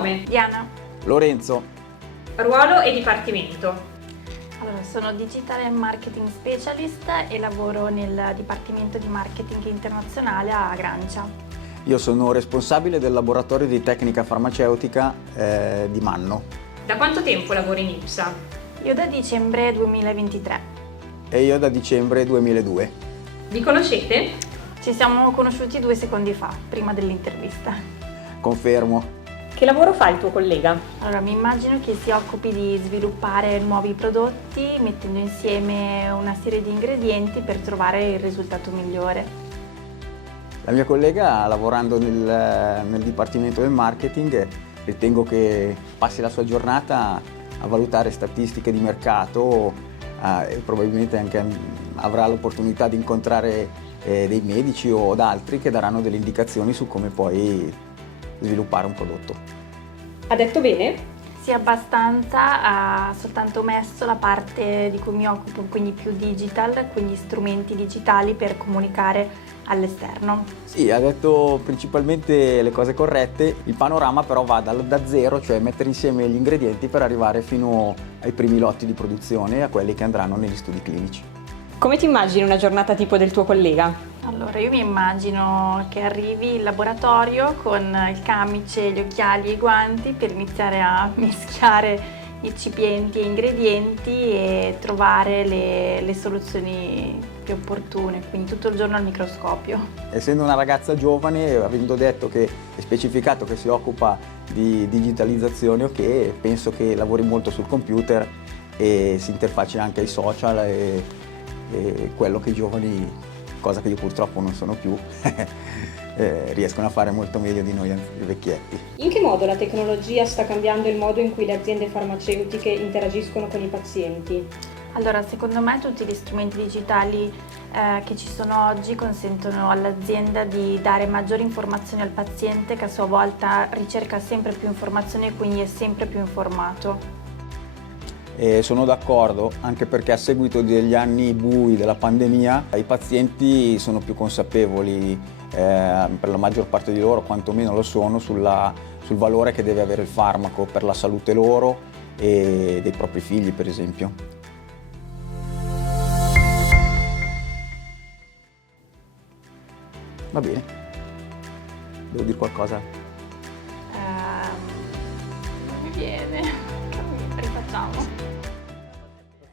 nome? Diana. Lorenzo. Ruolo e dipartimento? Allora, sono Digital Marketing Specialist e lavoro nel Dipartimento di Marketing Internazionale a Grancia. Io sono responsabile del laboratorio di tecnica farmaceutica di Manno. Da quanto tempo lavori in IPSA? Io da dicembre 2023. E io da dicembre 2002. Vi conoscete? Ci siamo conosciuti 2 secondi fa, prima dell'intervista. Confermo. Che lavoro fa il tuo collega? Allora, mi immagino che si occupi di sviluppare nuovi prodotti mettendo insieme una serie di ingredienti per trovare il risultato migliore. La mia collega, lavorando nel dipartimento del marketing, ritengo che passi la sua giornata a valutare statistiche di mercato e probabilmente anche avrà l'opportunità di incontrare dei medici o altri che daranno delle indicazioni su come poi sviluppare un prodotto. Ha detto bene? Sì, abbastanza, ha soltanto messo la parte di cui mi occupo, quindi più digital, quindi strumenti digitali per comunicare all'esterno. Sì, ha detto principalmente le cose corrette, il panorama però va da zero, cioè mettere insieme gli ingredienti per arrivare fino ai primi lotti di produzione e a quelli che andranno negli studi clinici. Come ti immagini una giornata tipo del tuo collega? Allora, io mi immagino che arrivi in laboratorio con il camice, gli occhiali e i guanti per iniziare a mischiare eccipienti e ingredienti e trovare le soluzioni più opportune, quindi tutto il giorno al microscopio. Essendo una ragazza giovane, avendo detto che è specificato che si occupa di digitalizzazione, ok, penso che lavori molto sul computer e si interfacci anche ai social e quello che i giovani, cosa che io purtroppo non sono più, riescono a fare molto meglio di noi vecchietti. In che modo la tecnologia sta cambiando il modo in cui le aziende farmaceutiche interagiscono con i pazienti? Allora, secondo me tutti gli strumenti digitali che ci sono oggi consentono all'azienda di dare maggiori informazioni al paziente che a sua volta ricerca sempre più informazioni e quindi è sempre più informato. Sono d'accordo, anche perché a seguito degli anni bui della pandemia i pazienti sono più consapevoli, per la maggior parte di loro quantomeno lo sono, sul valore che deve avere il farmaco per la salute loro e dei propri figli, per esempio. Va bene, devo dire qualcosa? Non mi viene, rifacciamo.